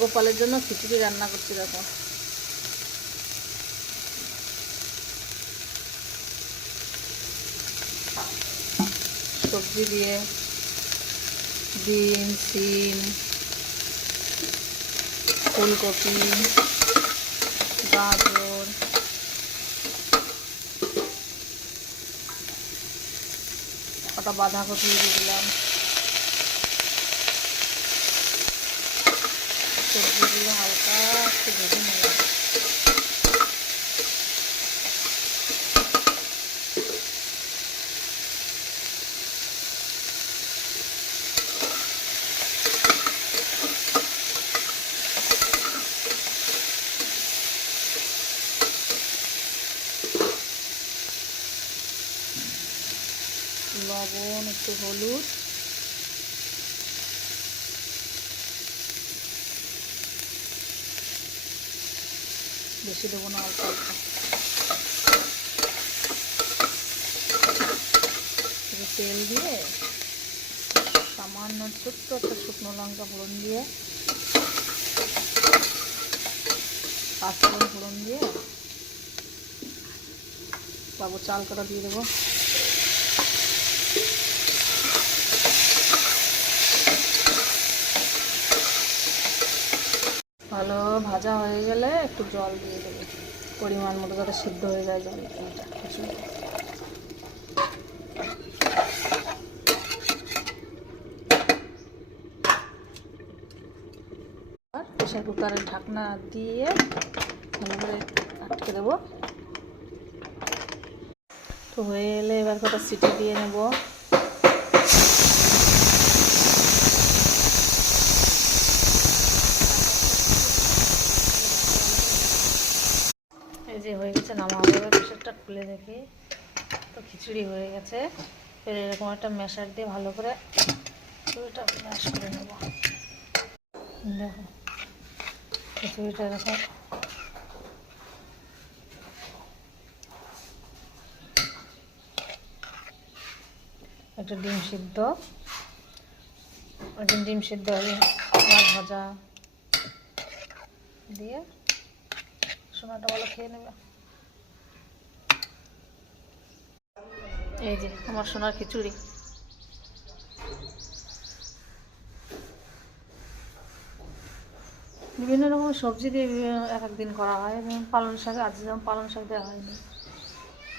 গোপালের জন্য খিচুড়ি রান্না করছি। দেখো সবজি দিয়ে ডিম, সিম, ফুলকপি, গাজর, কটা বাঁধাকপি দিয়ে দিলাম। সবজিগুলো হালকা একটু ভেজে নিলাম। লবণ, একটু হলুদ, বেশি দেবো না, অল্প অল্প। তেল দিয়ে সামান্য ছোট্ট একটা শুকনো লঙ্কা ফোড়ন দিয়ে, পাঁচফোড়ন ফোড়ন দিয়ে বাবু চাল কটা দিয়ে দেবো। ভালো ভাজা হয়ে গেলে একটু জল দিয়ে দেবো পরিমাণ মতো, যাতে সিদ্ধ হয়ে যায় জল। এইটা খিচুড়ি আর প্রেশার কুকারের ঢাকনা দিয়ে ভালো করে আটকে দেবো। তো হয়ে এলে এবার কটা সিটি দিয়ে নেব। এই যে হয়ে গেছে, নামাবো। এবার প্রেশারটা খুলে দেখি, তো খিচুড়ি হয়ে গেছে। ফের এরকম একটা ম্যাশার দিয়ে ভালো করে খিচুড়িটা ম্যাশ করে নেব। দেখো খিচুড়িটা এরকম একটা ডিম সিদ্ধ, ডিম সিদ্ধ মাছ ভাজা দিয়ে সোনাটা ভালো খেয়ে নেবে। এই যে আমার সোনার খিচুড়ি। বিভিন্ন রকম সবজি দিয়ে এক এক দিন করা হয়, যেমন পালং শাক। আজ যেমন পালং শাক দেওয়া হয়নি।